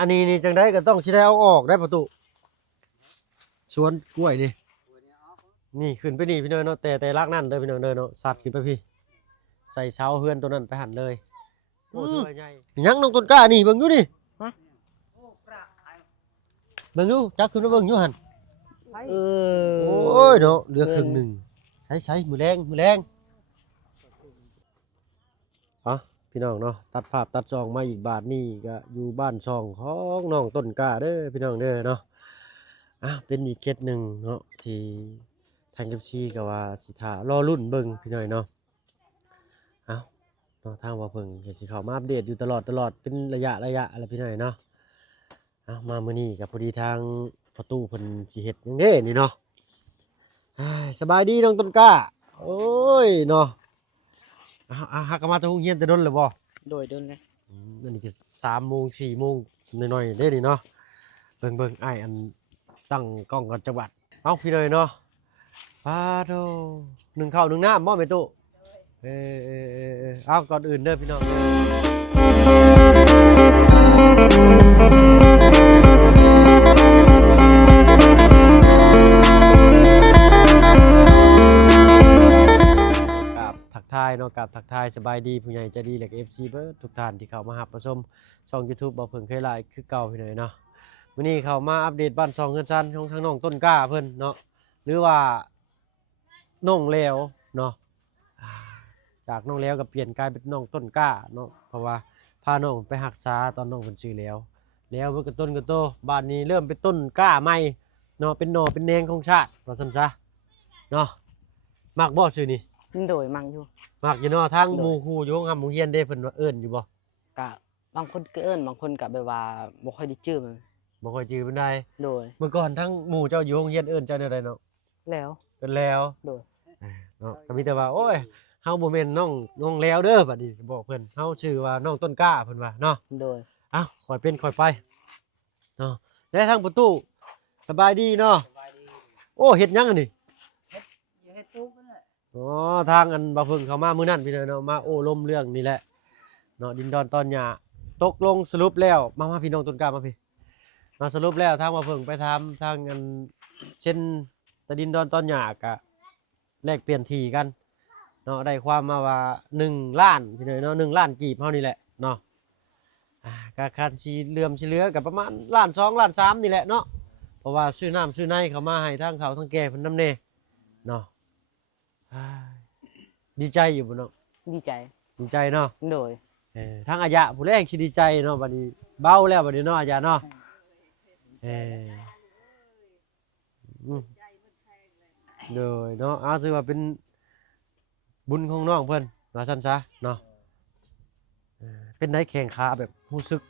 อันนี้นี่จังได้ก็ต้องสิได้เอาออกได้ประตูสวนกล้วยนี่ขึ้นไปนี่พี่น้องเนาะแต่รากนั่นเด้อพี่น้องเด้อเนาะสัตว์ขึ้นไปพี่ใส่เสาเฮือนตัวนั้นไปหั่นเลยโอ้ถือว่าใหญ่ยังน้องต้นกล้านี่เบิ่งอยู่นี่เบิ่งดูจับขึ้นมาเบิ่งอยู่หั่นโอ้ยเนาะเหลือครึ่งหนึงใส่ๆมื้อแรงพี่น้องเนาะตัดภาพตัดซองมาอีกบาทนี่ก็อยู่บ้านซองของน้องต้นกล้าเด้อพี่น้องเด้อเนาะเป็นอีกเคสหนึ่งเนาะที่ทางเก็บชีก็ว่าสิท่ารอรุ่นเบิ่งพี่น้อยเนาะเนาะทางว่าเพิ่งก็สิเข้ามาอัปเดตอยู่ตลอดเป็นระยะอะไรพี่น้อยเนาะมามื้อนี้ก็พอดีทางประตูเพิ่นสิเฮ็ดหยังเด้นี่เนาะสบายดีน้องต้นกล้าโอ้ยเนาะฮักมาแตะฮุงเฮียนแต่ดนแล้วบ่โดยดนเลยนั่นนี่ก็3 โมง 4 โมงหน่อยๆเด้นี่เนาะเบิ่งอ้ายอันตั้งกล้องกันจังหวัดพี่น้อยเนาะปาโธนึ่งข้าวนึ่งน้ำบ่แม่ตุก่อนอื่นเด้อพี่น้องทายเนาะกับทักทายสบายดีผู้ใหญ่ใจดีและก็ FC เบิร์ดทุกท่านที่เข้ามาหับมาชมช่อง YouTube บ่เพิ่งเคยไลฟ์คือเก่าพี่น้อยเนาะวันนี้เข้ามาอัปเดตบ้านซองเงินซันของทางน้องต้นกล้าเพิ่นเนาะหรือว่าน้องแล้วเนาะจากน้องแล้วก็เปลี่ยนกลายเป็นน้องต้นกล้าเนาะเพราะว่าพาน้องไปรักษาตอนน้องเพิ่นชื่อแล้วเพิ่นก็ต้นก็โตบ้านนี้เริ่มเป็นต้นกล้าใหม่เนาะเป็นหน่อเป็นแนงของชาติว่าซั่นซะเนาะมักบ่ชื่อนี้โดยมังอยู่มักอยู่เนาะทางหมู่คู่อยู่ห้องหมู่เฮียนเด้เพิ่นว่าเอิ้นอยู่บ่กะบางคนก็เอิ้นบางคนก็แบบว่าบ่ค่อยได้ชื่อมันบ่ค่อยจื้อปานใดโดยเมื่อก่อนทั้งหมู่เจ้าอยู่โรงเรียนเอิ้นเจ้าแนวใดเนาะแล้วเอิ้นแล้วโดยเนาะก็มีแต่ว่าโอ้ยเฮาบ่แม่นน้องแล้วเด้อบัดนี้บอกเพิ่นเฮาชื่อว่าน้องต้นกล้าเพิ่นว่าเนาะโดยค่อยเป็นค่อยไปเนาะแล้วทางประตูสบายดีเนาะสบายดีโอ้เฮ็ดหยังอันนี้อยู่เฮ็ดปุ๊บนั่นแหละทางอันบ่เพิ่งเข้ามามื้อนั้นพี่น้องมาโอ้ลมเรื่องนี่แหละเนาะดินดอนตอนหญ้าตกลงสรุปแล้วมาพี่น้องต้นกล้ามาพี่มาสรุปแล้วทางบ่เพิ่งไปทำทางอันเช่นตะดินดอนตอนหญ้าก็แลกเปลี่ยนที่กันเนาะได้ความมาว่า1 ล้านพี่น้องเนาะ1 ล้านกีบเฮานี่แหละเนาะก็คันสิเหลือก็ประมาณ1 ล้าน 2 ล้าน 3นี่แหละเนาะเพราะว่าซื้อน้ำซื้อในเข้ามาให้ทางเขาทางแก่เพิ่นนำแน่เนาะดีใจอยู่บ่เนาะดีใจเนาะโดยทางอายะผู้แรกสิดีใจเนาะบัดนี้เบาแล้วบัดนี้เนาะอายะเนาะโดยเนาะถือว่าเป็นบุญของน้องเพิ่นว่าซั่นซะเนาะเป็นได้แข่งขาแบบรู้สึก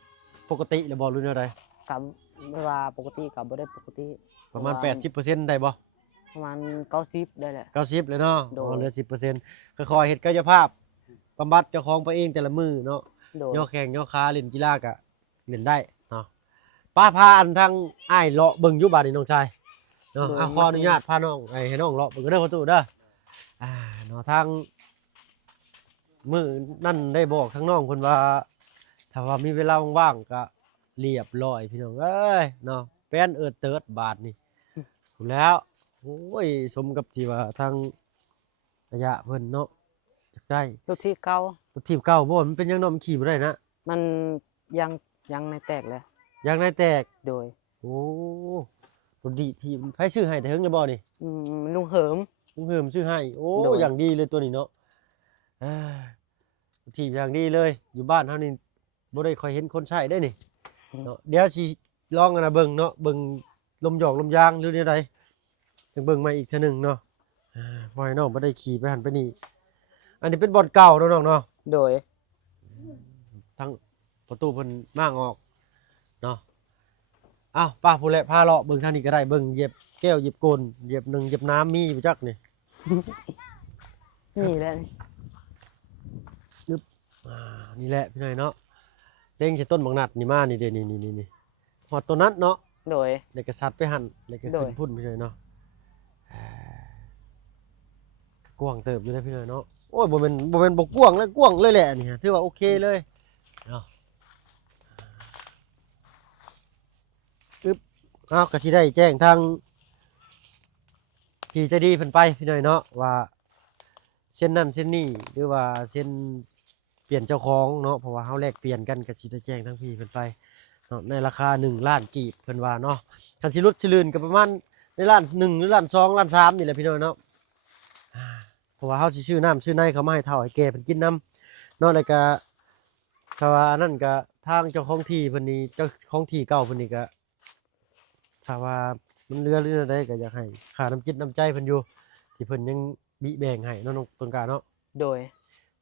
ปกติหรือบ่หรือแนวใดกับไม่ว่าปกติกับบ่ได้ปกติประมาณ 80% ได้บ่ประมาณ90ได้แหละ90เลยเนาะเหลือ 10% ค่อยๆเฮ็ดกายภาพบำบัดเจ้าของไปเองแต่ละมื้อเนาะย่อแข้งย่อขาเล่นกีฬาก็เล่นได้เนาะพาอันทางอ้ายเลาะเบิ่งอยู่บัดนี้น้องชายเนาะขออนุญาตพาน้องให้น้องเลาะเบิ่งเด้อประตูเด้อเนาะทางมื้อนั่นได้บอกทางน้องเพิ่นว่าถ้าว่ามีเวลาว่างๆก็เรียบร้อยพี่น้องเอ้ยเนาะแป้นเอิดเติร์ดบาทนี่ถูกแล้วโอ้ยสมกับที่ว่าทางระยะเพิ่นเนาะจักได้รถที่เก่ารถถีบเก่าบ่มันเป็นยังเนาะมันขี่บ่ได้นะมันยังในแตกเลยยางในแตกโดยโอ้รถดีที่ไผซื้อให้แต่เฮิงได้บ่นี่ลุงเหิมซื้อให้โอ้อย่างดีเลยตัวนี้เนาะถีบอย่างดีเลยอยู่บ้านเฮานี่บ่ได้ค่อยเห็นคนใช้ได้นี่เนาะเดี๋ยวสิลองกันนะเบิ่งเนาะเบิ่งลมหยอกลมยางหรือแนวใดจังเบิ่งมาอีกเทื่อนึงเนาะบ่ให้น้องบ่ได้ขี่ไปหั่นไปนี่อันนี้เป็นบ่อนเก่าเนาะน้องเนาะโดยทั้งประตูเพิ่นมางออกเนาะป้าผู้แลพาเลาะเบิ่งทางนี้ก็ได้เบิ่งเหยียบแก้วเหยียบโกนเหยียบเหยียบน้ำมีบ่จักนี่นี่แหละนี่แหละพี่น้อยเนาะเล็งจะต้นบักนัดนี่มานี่เด้นี่ฮอดต้นนัดเนาะโดยแล้วก็สัตว์ไปหั่นแล้วก็ขึ้นพุ่นพี่น้อยเนาะกว้างเติบอยู่ได้พี่น้อยเนาะโอ้ยบ่แม่นบ่กว้างเลยแหละนี่ถือว่าโอเคเลยเนาะ เอาก็สิได้แจ้งทางที่ใจะดีเพิ่นไปพี่น้อยเนาะว่าเส้นนั้นเส้นนี้หรือว่าเส้นเปลี่ยนเจ้าของเนาะเพราะว่าเฮาแลกเปลี่ยนกันก็สิได้แจ้งทางพี่เพิ่นไปเนาะในราคา1ล้านกีบเพิ่นว่าเนาะคันสิรุดสิลื่นก็ประมาณในล้าน1หรือล้าน2ล้าน3นี่แหละพี่น้อยเนาะเพราะว่าเฮาสิซื้อน้ำซื้อในเขามาให้เฒ่าให้แก่เพิ่นกินน้ำเนาะแล้วก็ถ้าว่าอันนั้นก็ทางเจ้าของที่เพิ่นนี่เจ้าของที่เก่าเพิ่นนี่ก็ถ้าว่ามันเรือได้ก็อยากให้ค่าน้ำจิตน้ำใจเพิ่นอยู่ที่เพิ่นยังบิแบ่งให้เนาะน้องต้นกล้าเนาะ โดย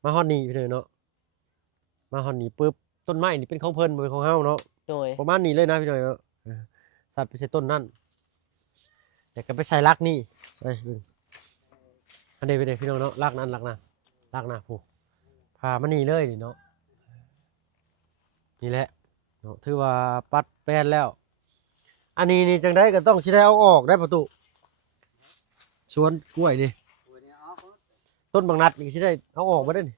มาฮอดนี่พี่เนาะมาฮอดนี่ปึ๊บต้นไม้นี่เป็นของเพิ่นบ่เป็นของเฮาเนาะ โดย ประมาณนี้เลยนะพี่น้อยเนาะสัตว์ไปใส่ต้นนั่นแต่ก็ไปใส่รักนี่ใส่เบิ่งอันนี้ไปเด้พี่น้องเนาะรักนั้นรักนะผู้พามานี่เลยนี่เนาะนี่แหละเนาะถือว่าปัดแปลนแล้ว อันนี้นี่จังได๋ก็ต้องสิได้เอาออกได้ประตูสวนกล้วยนี่ต้นบางนัดนี่สิได้เอาออกบ่ได้นี่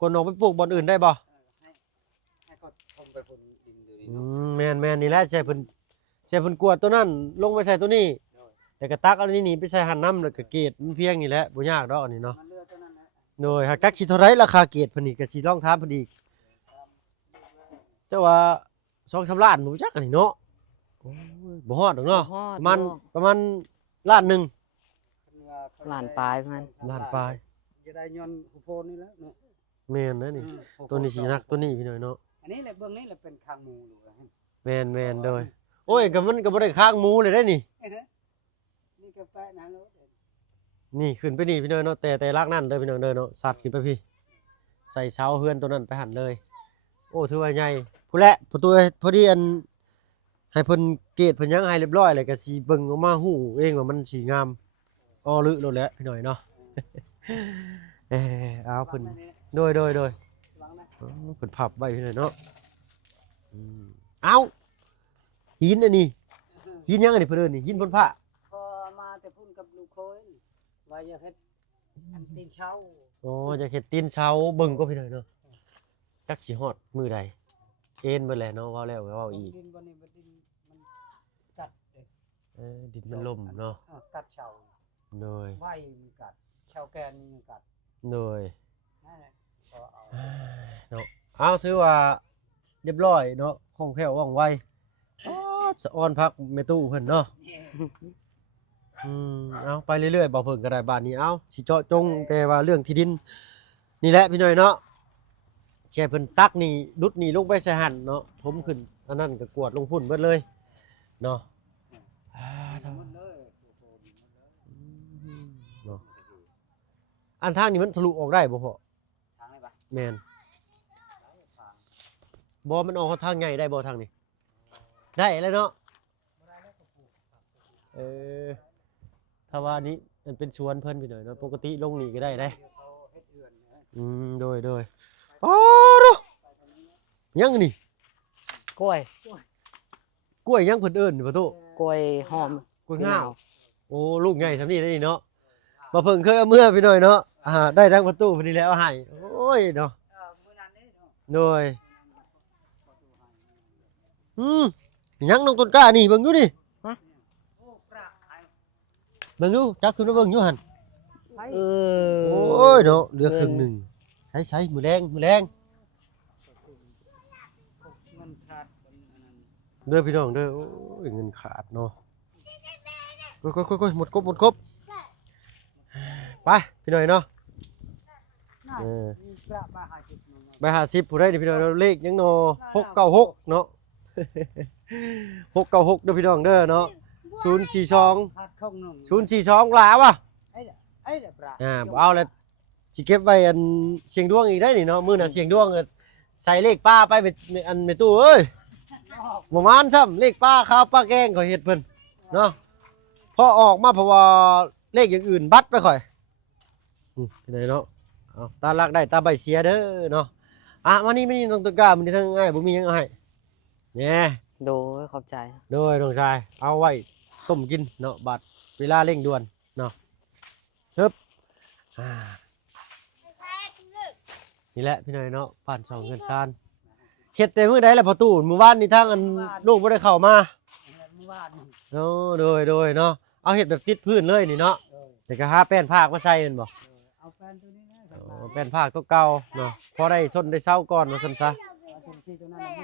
คนออกไปปลูกบ่อนอื่นได้บ่แม่นนี่แหละใช่เพิ่นกวดตัวนั้นลงไปใส่ตัวนี้แล้วก็ตักเอานี่นี่ไปใส่หั่นน้ำแล้วก็เกรดมันเพียงนี่แหละบ่ยากดอกอันนี้เนาะโดยหากจักสิเท่าไรราคาเกรดเพิ่นนี่ก็สิลองถามเพิ่นอีกแต่ว่า2-3ล้านบ่จักอันนี้เนาะโอ้ยบ่ฮอดดอกเนาะประมาณล้านหนึง ล้านปลายมัน ล้านปลาย จะได้ย้อนอุโพนี่แล้วเนาะ แม่นนะนี่ตัวนี้สินักตัวนี้พี่น้อยเนาะ อันนี้แหละเบื้องนี้แหละเป็นคางหมูอยู่ฮะ แม่นโดยโอ้ยก็มันก็บ่ได้ค้างหมูเลยได้นี่ นี่ก็แปะนะรถ นี่ขึ้นไปนี่พี่น้อยเนาะแต่ลากนั่นเด้อพี่น้อยเด้อเนาะสัตว์ขึ้นไปพี่ใส่เสาเฮือนตัวนั้นไปหันเลยโอ้ถือว่าใหญ่ผู้แหละประตูพอดีอันให้เพิ่นเกรดเพิ่นยังให้เรียบร้อยเลยก็สิเบิ่งออกมาฮู้เองว่ามันสิงามอ้อลึโลดแหละพี่น้อยเนาะ เอาเพิ่นโดยเพิ่นพับไว้พี่น้อยเนาะเอาหินอันนี้หินยังอันนี้เพิ่นเอิ้นนี่หินพ่นผ้า พอมาแต่พุ่นกับลูกโคยว่าอยากเฮ็ดอันตีนเช้า อ๋อจะเฮ็ดตีนเสาเบิ่งก็พี่น้อยเนาะจักสิฮอดมื้อใดเอ็นเบิดแหละเนาะเว้าแล้วก็เว้าอีก ดินบ่นี่บ่ดินมันกัดเด้ ดินมันล่มเนาะ กัดเชา โดย ไว้มันกัดเชาแกนนี่มันกัด โดย นั่นแหละพอเอา เนาะเอาถือว่าเรียบร้อยเนาะคล่องแคล่วว่องไวอ๋อสะออนพักแม่ตู้เพิ่นเนาะเอาไปเรื่อยๆบ่เพิ่นก็ได้บ้านนี้เอาสิเจาะจงแต่ว่าเรื่องที่ดินนี่แหละพี่น้อยเนาะแช่เพิ่นตักนี่ดุดนี่ลงไปใส่หั่นเนาะถมขึ้นอันนั้นก็กวดลงพุ่นเบิดเลยเนาะหมดเลยอุโพนหมดเลย เนาะอันทางนี้มันทะลุออกได้บ่พ่อ ทางไหนปะ แม่น ทาง บ่มันออกทางใหญ่ได้บ่ทางนี้ได้แล้วเนาะถ้าว่านี้มันเป็นสวนเพิ่นพี่น้อยเนาะปกติลงนี่ก็ได้เด้ เขาเฮ็ดเอือนนะ โดยอ๋อดูยังนี่ กล้วย กล้วยยังเพิ่นเอิ้นนี่ประตู กล้วยหอม กล้วยงาวโอ้ลูกใหญ่ซำนี้ได้นี่เนาะบ่เพิ่งเคยเอาเมื่อพี่น้อยเนาะได้ทั้งประตูเพิ่นนี่แหล้วเอาให้โอ้ยเนาะ มื้อนั้นนี่เนาะ โดยยังน้องต้นกล้านี่เบิ่งดูนี่ โอ้ปลาไอ้ เบิ่งดูจับขึ้นมาเบิ่งอยู่หั่น ไอ้ เอ โอ้ยเนาะเหลือครึ่งหนึงใส่ๆมื้อแรง เงินขาดเป็นอันนั้น เด้อพี่น้องเด้อโอ้ยเงินขาดเนาะค่อยๆหมดครบไปพี่น้อยเนาะ มีปลามาหาจิตนึง ไป50ผู้ใดนี่พี่น้องเลขยังเนาะ696เนาะ 696เด้อพี่น้องเด้อเนาะ042 ขาดข้องนึง 042หลาวะ ไอ้เด้อปลา บ่เอาแล้วสิเก็บไว้อันเสียงดวงอีกได้นี่เนาะมื้อน่ะเสียงดวงใส่เลขป้าไปอันแม่ตู้เอ้ยบ่มานซ้ำเลขป้าข้าวป้าแกงเขาเฮ็ดเพิ่นเนาะพอออกมาเพราะว่าเลขอย่างอื่นบัดไปข่อยเป็นไงเนาะเอาตาลักได้ตาใบเสียเด้อเนาะมานี่น้องต้นกล้ามันนี่ทั้งง่ายบ่มีหยังเอาให้แหน่ โดยขอบใจ โดยน้องชายเอาไว้ต้มกินเนาะบัดเวลาเร่งด่วนเนาะฮึบนี่แหละพี่น้อยเนาะผ่านสองเงินซานเฮ็ดแต่มื้อใดแหละพอตู้มื้อวานนี่ทางอันลูกบ่ได้เข้ามา มี วานนี่ โอ้โดยเนาะเอาเห็ดแบบติดพื้นเลยนี่เนาะ เออ แต่ก็หาแป้นภาคมาใส่แม่นบ่ เอาแฟนตัวนี้นะ แป้นภาคตัวเก่าเนาะพอได้ส้นได้เศร้าก่อนว่าซั่นซะ เอาตัวที่ตัวนั้นเอาไป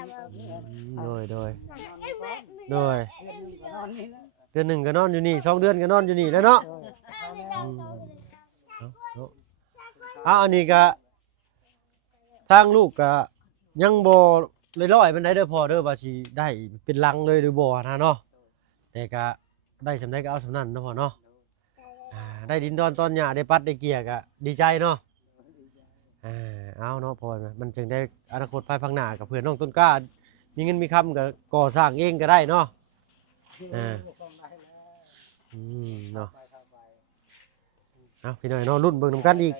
เอาไป โดย นอนก่อน โดย เดือนหนึงก็นอนนี่นะ เดือนหนึ่งก็นอนอยู่นี่2 เดือนก็นอนอยู่นี่แล้วเนาะ เออเอาแล้ว เอาอันนี้ก็ทางลูกก็ยังบ่ลอยๆปานใดเด้อพ่อเด้อว่าสิได้เป็นลังเลยหรือบ่นะเนาะแต่ก็ได้สำาใดก็เอาสำนั้นเนาะพ่อเนาะได้ดินดอนตอนหญ้าได้ปัดได้เกี่ยก็ดีใจเนาะเอาเนาะพ่อมันจึงได้อนาคตภายภาคหน้ากับเพื่อนน้องต้นกล้ามีเงินมีคำก็ก่อสร้างเองก็ได้เนาะ เนาะเอาพี่น้อยเนาะรุ่นเบิ่งนำกันอีก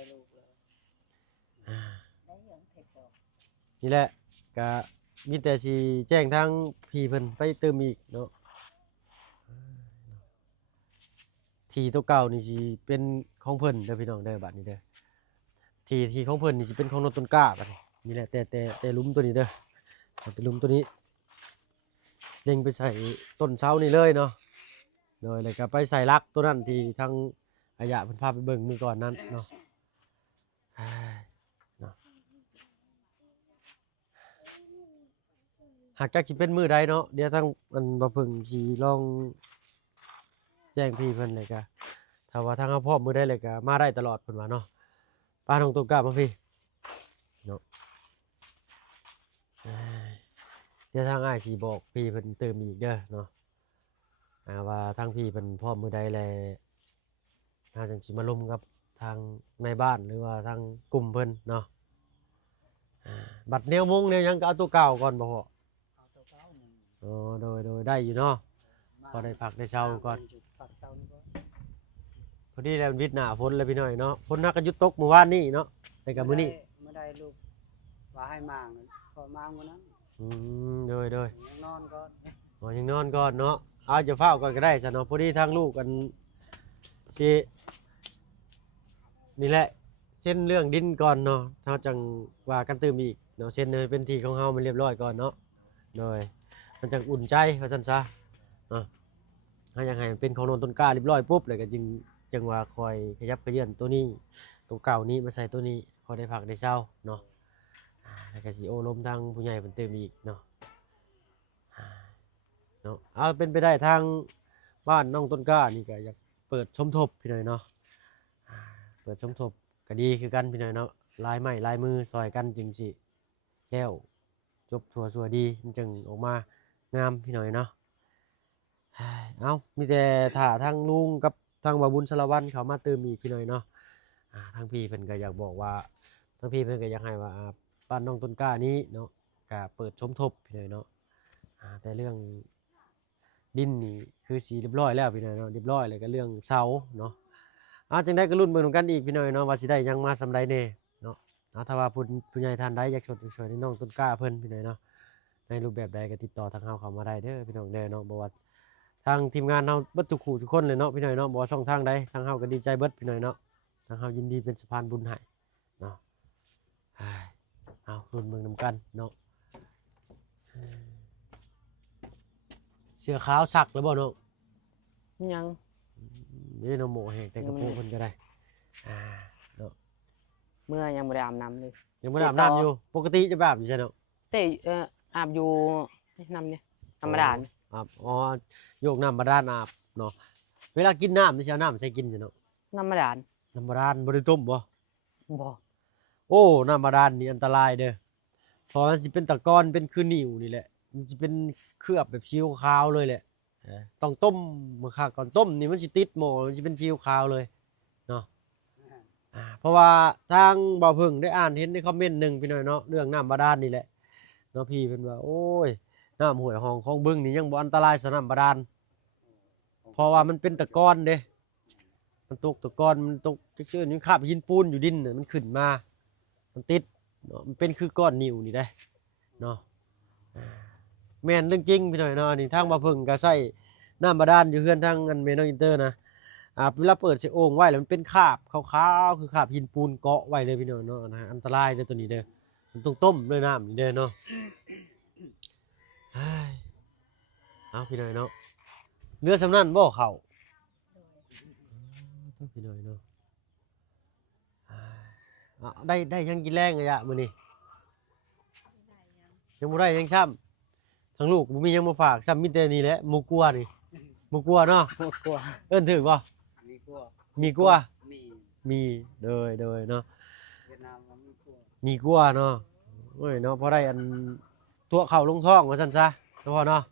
นี่แหละก็มีแต่สิแจ้งทางพี่เพิ่นไปเติมอีกเนาะที่ตัวเก่านี่สิเป็นของเพิ่นเด้อพี่น้องเด้อบัดนี้เด้อที่ของเพิ่นนี่สิเป็นของนนต้นกล้าบัดนี้นี่แหละแต่หลุมตัวนี้เด้อแต่หลุมตัวนี้เล็งไปใส่ต้นเสานี่เลยเนาะโดยแล้วก็ไปใส่ลักตัวนั้นที่ทางอายะเพิ่นพาไปเบิ่งมื้อก่อนนั้นเนาะเนาะหากจักสิเป็นมื้อใดเนาะเดี๋ยวทางมันบ่เพิ่งสิลองแจ้งพี่เพิ่นเลยก็ถ้าว่าทางเฮาพร้อมมื้อใดเลยก็มาได้ตลอดเพิ่นว่าเนาะป้าน้องต้นกล้ามาพี่เนาะเดี๋ยวทางอ้ายสิบอกพี่เพิ่นเติมอีกเด้อเนาะว่าทางพี่เพิ่นพร้อมมื้อใดแลน่าจังสิมาร่วมกับทางในบ้านหรือว่าทางกลุ่มเพิ่นเนาะบัตรแนวมงแนวหยังก็เอาตัวเก่าก่อนบ่พ่อ เอาตัวเก่านี่ อ๋อโดยได้อยู่เนาะพอได้พักได้เช้าก่อน พักเช้านี่ก่อน พอดีแล้ววิทย์หน้าฝนเลยพี่น้อยเนาะฝนนักก็หยุดตกเมื่อวานนี้เนาะแต่กับมื้อนี้ ไม่ได้ลูกว่าให้มางพอมางมื้อนั้น โดย ยังนอนก่อน อ๋อยังนอนก่อนเนาะเอาจะเฝ้าก่อนก็ได้ซะเนาะพอดีทางลูกกันสินี่แหละเส้นเรื่องดินก่อนเนาะเฮาจังว่ากันเติมอีกเนาะเส้นให้เป็นที่ของเฮามันเรียบร้อยก่อนเนาะโดยมันจังอุ่นใจว่าซั่นซะเนาะเฮาอยากให้มันเป็นของโนนต้นกล้าเรียบร้อยปุ๊บแล้วก็จึงว่าคอยขยับขยื่นตัวนี้ตัวเก่านี้มาใส่ตัวนี้พอได้พักได้เช้าเนาะแล้วก็สิโอลมทางผู้ใหญ่เพิ่นเติมอีกเนาะเนาะเอาเป็นไปได้ทางบ้านน้องต้นกล้านี่ก็อยากเปิดสมทบพี่หน่อยเนาะเปิดสมทบก็ดีคือกันพี่หน่อยเนาะลายไม้ลายมือซอยกันจึงสิแล้วจบทัวสัวดีมันจึงออกมางามพี่หน่อยเนาะเอามีแต่ถ้าทางลุงกับทางบาบุญสารวัตรเขามาเติมอีกพี่หน่อยเนาะทางพี่เพิ่นก็อยากบอกว่าทางพี่เพิ่นก็อยากให้ว่าบ้านน้องต้นกล้านี้เนาะก็เปิดสมทบพี่หน่อยเนาะแต่เรื่องดินนี่คือสีเรียบร้อยแล้วพี่หน่อยเนาะเรียบร้อยเลยก็เรื่องเสาเนาะจังได้ก็รุ่นเบิ่งกันอีกพี่หน่อยเนาะว่าสิได้ยังมาสำใดแน่เนาะถ้าว่าผู้ใหญ่ท่านใดอยากช่วยในน้องต้นกล้าเพิ่นพี่หน่อยเนาะในรูปแบบใดก็ติดต่อทางเฮาเข้ามาได้เด้อพี่น้องเด้อเนาะบ่ว่าทางทีมงานเฮาเบิดทุกคู่ทุกคนเลยเนาะพี่หน่อยเนาะบ่ว่าช่องทางใดทางเฮาก็ดีใจเบิดพี่หน่อยเนาะทางเฮายินดีเป็นสะพานบุญให้เนาะเอารุ่นเบิ่งนํกันเนาะเสื้อขาวสักแล้วบ่เนาะ ยัง นี่น้องโมแหงแต่กระโปรงเพิ่นก็ได้เนาะ เมื่อยังบ่ได้อาบน้ำเลย ยังบ่ได้อาบน้ำอยู่ปกติจะแบบอยู่ใช่เนาะ แต่อาบอยู่น้ำเนี่ยธรรมดาเนี่ย โยกน้ำบาดาลอาบเนาะเวลากินน้ำนี่สิเอาน้ำใส่กินใช่เนาะ ธรรมดา น้ำบาดาลบ่ได้ต้มบ่ บ่ โอ้น้ำบาดาลนี่อันตรายเด้อเพราะมันสิเป็นตะกอนเป็นคือนิ่วนี่แหละมันสิเป็นเคลือบแบบซีอิ๊วขาวเลยแหละต้องต้มมื้อค่าก่อนต้มนี่มันสิติดหม้อมันสิเป็นซีอิ๊วขาวเลยเนาะเพราะว่าทางบ่าวเพิ่งได้อ่านเห็นในคอมเมนต์หนึงพี่น้อยเนาะเรื่องน้ำบาดาลนี่แหละเนาะพี่เพิ่นว่าโอ้ยน้ำห้วยห้องของบึงนี่ยังบ่อันตรายสำหรับบาดาลเพราะว่ามันเป็นตะกอนเด้มันตกตะกอนมันตกชื่อๆนี่คราบหินปูนอยู่ดินน่ะมันขึ้นมามันติดเนาะมันเป็นคือก้อนนิ่วนี่ได้เนาะแม่นเรื่องจริงพี่น้อยเนาะนี่ทางบ่าวเพิ่งก็ใช้น้ำบาดาลอยู่เฮือนทางอันเมนอินเตอร์นะเวลาเปิดใส่โอ่งไว้แล้วมันเป็นคราบขาวๆคือคราบหินปูนเกาะไว้เลยพี่น้อยเนาะนะอันตรายเด้อตัวนี้เด้อมันต้องต้มด้วยน้ำนี่เด้อเนาะเอาพี่น้อยเนาะ เรือสำนั้นบ่เข้าพี่น้อยเนาะได้ยังกินแรงเลยอะมื้อนี้ยังบ่ได้ยังช้ำทั้งลูกบ่มียังมาฝากซ้ำมีแต่นี่แหละหมูกัวนี่หมูกัวเนาะ บ่กลัว เอิ้นถึกบ่ มีกลัว มีกัว มี มีโดยเนาะ เวียดนามว่ามีกลัว มีกัวเนาะโอ้ยเนาะพอได้อันตัวเข่าลงท้องว่าซั่นซะเนาะพ่อเนาะ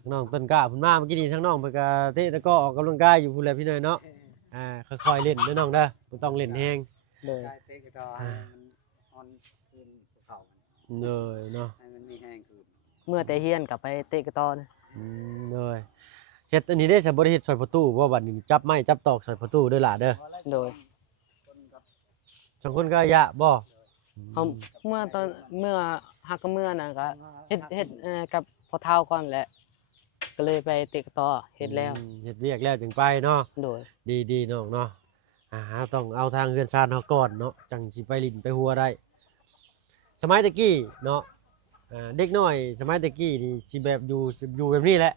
ทั้งน้องต้นกล้าเพิ่นมาเมื่อกี้นี้ทั้งน้องเพิ่นก็เตะตะกร้อออกกำลังกายอยู่พุ่นแหละพี่น้อยเนาะค่อยๆเล่นเด้อน้องเด้อบ่ต้องเล่นแฮง โดย ได้เตะกระดอให้มันออนคืนภูเขา เลยเนาะ ให้มันมีแห้งคืน เมื่อแต่เฮียนกลับไปเตะกระตอนะ เลยเฮ็ดอันนี้ได้ซะบ่ได้เฮ็ดซอยประตูบ่บัดนี้จับไม้จับตอกซอยประตูเด้อล่ะเด้อ โดย คนกับ จังคนก็ยะบ่ เขาเมื่อตอนเมื่อฮักก็เมื่อน่ะก็เฮ็ดกับพ่อเฒ่าก่อนแหละก็เลยไปเตะกระตอเฮ็ดแล้ว เฮ็ดเวียกแล้วจึงไปเนาะ โดย ดีน้องเนาะต้องเอาทางเรือนซานเฮาก่อนเนาะจังสิไปลิ้นไปหัวได้ สมัยตะกี้เนาะเด็กน้อยสมัยตะกี้นี่สิแบบอยู่แบบนี้แหละ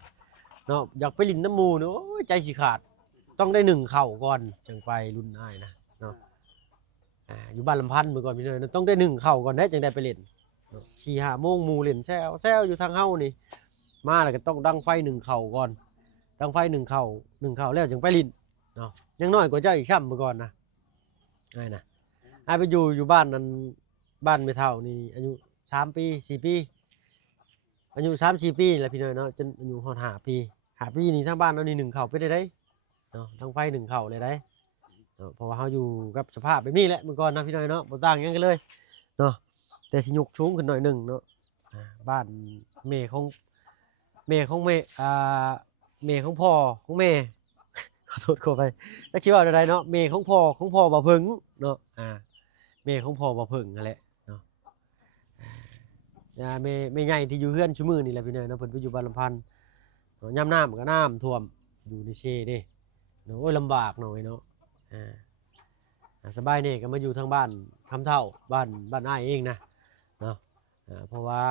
เนาะอยากไปลิ้นน้ำหมู่เนาะโอ้ยใจสิขาดต้องได้1เข้าก่อนจังไปรุ่นอ้ายนะเนาะอยู่บ้านลำพันธ์เมื่อก่อนพี่น้อยต้องได้1เข้าก่อนได้จังได้ไปเล่นเนาะ4-5 โมงหมู่เล่นแซวอยู่ทางเฮานี่มาแล้วก็ต้องดังไฟ1เข้าก่อนดังไฟ1เข้าแล้วจึงไปลิ้นเนาะยังน้อยกว่าเจ้าอีกซ้ำเมื่อก่อนนะอ้ายนะอ้ายไปอยู่บ้านนั้นบ้านไม่เท่านี่อายุ3 ปี 4 ปีอายุ 3-4 ปีแหละพี่น้อยเนาะจนอายุฮอด5 ปี5 ปีนี่ทางบ้านเรานี่1เข้าไปได้เนาะดังไฟ1เข้าเลยได้เนาะเพราะว่าเฮาอยู่กับสภาพแบบนี้แหละเมื่อก่อนนะพี่น้อยเนาะบ่ต่างหยังกันเลยเนาะแต่สิยกชูงขึ้นหน่อยหนึงเนาะบ้านแม่ของแม่ของพ่อของแม่ ขอโทษขอไปจักสิว่าใดๆเนาะแม่ของพ่อบ่เพิ่งเนาะแม่ของพ่อบ่เพิ่งนั่นแหละเนาะแม่ใหญ่ที่อยู่เฮือนซุมื้อนี่แหละพี่น้อยเนาะเพิ่นไปอยู่บ้านลำพันธ์เนาะยามน้ำก็น้ำท่วมอยู่ในเชเด้เนาะโอ้ยลำบากหน่อยเนาะสบายนี่ก็มาอยู่ทางบ้านทำเท่าบ้านอ้ายเองนะเนาะเพราะว่า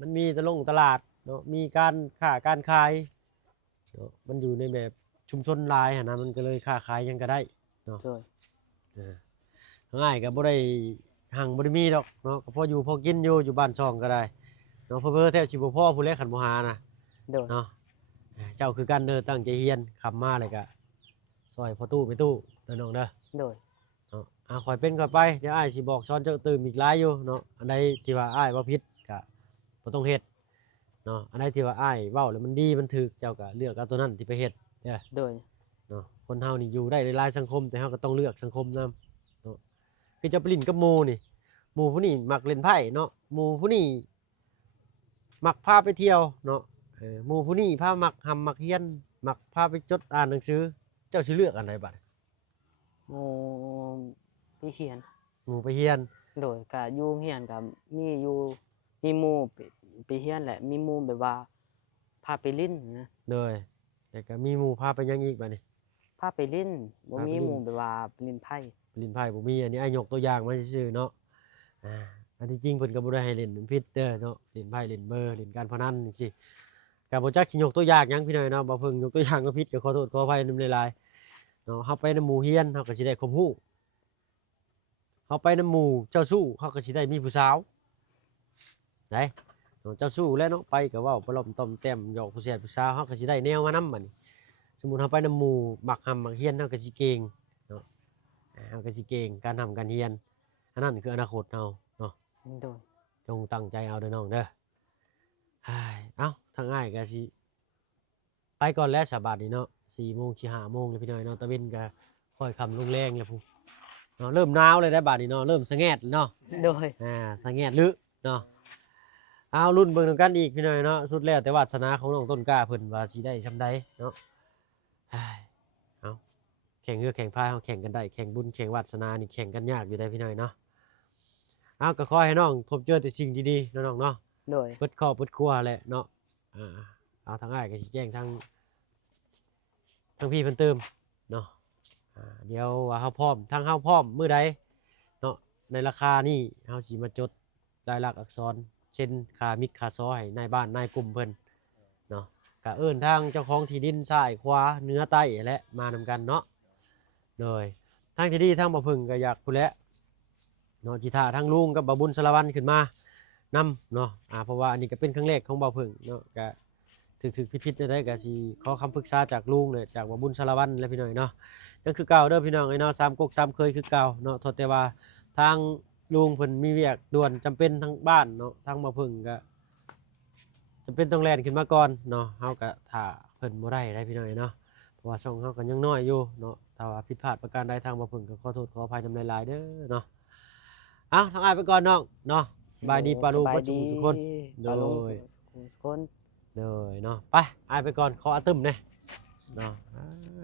มันมีตลาดเนาะมีการค้าการขายเนาะมันอยู่ในแบบชุมชนหลายหั่นนะมันก็เลยค้าขายหยังก็ได้เนาะ โดย ง่ายก็บ่ได้หังบ่ได้มีดอกเนาะก็พออยู่พอกินอยู่บ้านช่องก็ได้เนาะเพิ่นแทบสิบ่พอผู้แลขันบ่หานะ โดย เนาะเจ้าคือกันเด้อตั้งใจเรียนคำมาเลยก็ซอยพอตู้ไปตู้เด้อน้องเด้อ โดย เนาะข่อยเป็นข่อยไปเดี๋ยวอ้ายสิบอกช้อนเจ้าตื่นอีกหลายอยู่เนาะอันใดที่ว่าอ้ายบ่ผิดก็บ่ต้องเฮ็ดเนาะอันใดที่ว่าอ้ายเว้าแล้วมันดีมันถูกเจ้าก็เลือกเอาตัวนั้นที่ไปเฮ็ดเด้อ โดย เนาะคนเฮานี่อยู่ได้หลายสังคมแต่เฮาก็ต้องเลือกสังคมนำเนาะคือจะไปเล่นกับหมู่นี่หมู่ผู้นี้มักเล่นไพ่เนาะหมู่ผู้นี้มักพาไปเที่ยวเนาะหมู่ผู้นี้พามักหำมักเฮียนมักพาไปจดอ่านหนังสือเจ้าสิเลือกอันใดบัด หมู่พี่เฮียน หมู่ไปเฮียน โดยก็อยู่เฮียนก็มีหมู่ไปเฮียนแหละ มีหมู่แบบว่าพาไปลิ้นนะ เลยแต่ก็มีหมู่พาไปหยังอีกบัดนี้ พาไปลิ้นบ่ พาไป มี ลิ้น หมู่แบบว่าไปลิ้นไพ่ ไปเล่นไพ่บ่มีอันนี้อ้ายยกตัวอย่างมาซื่อๆเนาะอันที่จริงเพิ่นก็บ่ได้ให้เล่นผิดเด้อเนาะเล่นไพ่เล่นเบอร์เล่นการพนันจังซี่ก็บ่จักสิยกตัวอย่างหยังพี่น้อยเนาะบ่เพิ่งยกตัวอย่างก็ผิดก็ขอโทษขออภัยนำหลายๆเนาะเฮาไปนำหมู่เฮียนเฮาก็สิได้ความรู้เฮาไปนำหมู่เจ้าสู้เฮาก็สิได้มีผู้สาวได้เนาะเจ้าสู้แหล้วเนาะไปก็เว้าปลอมต้อมแต้มหยอกผู้แซ่บผู้สาวเฮาก็สิได้แนวมานำบัดนี้สมมุติเฮาไปนำหมู่มักหำมักเฮียนเฮาก็สิเก่งเนาะเฮาก็สิเก่งการทำการเฮียนอันนั้นคืออนาคตเฮาเนาะ โดย จงตั้งใจเอาเด้อน้องเด้อเอ้าทางง่ายก็สิไปก่อนแล้วสาบาดนี้เนาะ4 โมงสิ5 โมงเลยพี่น้อยเนาะตะเวนก็ค่อยค่ำลงแรงแล้วพู้เนาะเริ่มหนาวเลยได้บาดนี้เนาะเริ่มสะแงดแล้วเนาะ โดย สะแงดลึเนาะเอารุ่นเบิ่งนำกันอีกพี่น้อยเนาะสุดแล้วแต่วาสนาของน้องต้นกล้าเพิ่นว่าสิได้ซำใดเนาะเอาแข่งเรือแข่งพายเฮาแข่งกันได้แข่งบุญแข่งวาสนานี่แข่งกันยากอยู่ได้พี่น้อยเนาะเอาก็ขอให้น้องพบเจอแต่สิ่งดีๆเนาะน้องเนาะ โดย เปิดครอบเปิดครัวแหละเนาะเอาทางอ้ายก็สิแจ้งทางพี่เพิ่นเติมเนาะเดี๋ยวว่าเฮาพร้อมทางเฮาพร้อมมื้อใดเนาะในราคานี่เฮาสิมาจดรายลักษณ์อักษรเช่นค่ามิตรค่าซอให้นายบ้านนายกลุ่มเพิ่น ก็เอิ้นทางเจ้าของที่ดินซ้ายขวาเหนือใต้และมานำกันเนาะโดยทางที่ดีทางบ่พึ่งก็อยากพู้นแหละเนาะจิท่าทางลุงกับบ่บุญสารวัตรขึ้นมานำเนาะเพราะว่าอันนี้ก็เป็นครั้งแรกของบ่พึ่งเนาะก็ถึกๆผิดๆได้ก็สิขอคำปรึกษาจากลุงเนี่ยจากบ่บุญสารวัตรและพี่น้อยเนาะยังคือเก่าเด้อพี่น้องเนาะสามก๊กสามเคยคือเก่าเนาะโทษแต่ว่าทางลุงเพิ่นมีเวียกด่วนจำเป็นทางบ้านเนาะทางบ่พึ่งก็จำเป็นต้องแล่นขึ้นมาก่อนเนาะเฮาก็ถ้าเพิ่นบ่ได้พี่น้อยเนาะเพราะว่าช่องเฮาก็ยังน้อยอยู่เนาะถ้าว่าผิดพลาดประการใดทางบ่พึ่งก็ขอโทษขออภัยนำหลายๆเด้อเนาะทางอ้ายไปก่อนน้องเนาะสบายดีปาลูกบ่จุทุกคนโด ปาลุง ย ทุกคน เลยเนาะไปอายไปก่อนขออาตึมเนี่ยเนาะ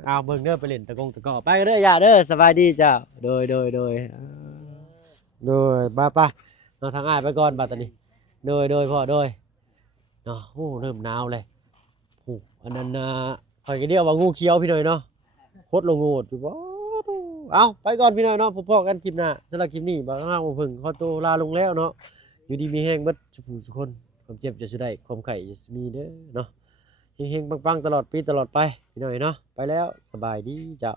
เอาเบิ่งเด้อไปเล่นตะกอไปกันเด้ออย่าเด้อสบายดีจ้าโดยป้าเนาะทางอายไปก่อนบัดตอนนี้โดยพ่อโดยเนาะโอ้เริ่มหนาวเลยโอ้อันนั้นข่อยก็เรียกว่างูเขียวพี่หน่อยเนาะโคตรลงงูอยู่บ่เอาไปก่อนพี่หน่อยเนาะพบกันคลิปหน้าสำหรับคลิปนี้บ่าวห้างบ่พึ่งขอตัวลาลงแล้วเนาะอยู่ดีมีแห้งเบิดทุกคนความเจ็บจะสุดได้ความไข่จะมีเด้อเนาะเฮงๆปังๆตลอดปีตลอดไปพี่น้อยเนาะไปแล้วสบายดีจ้า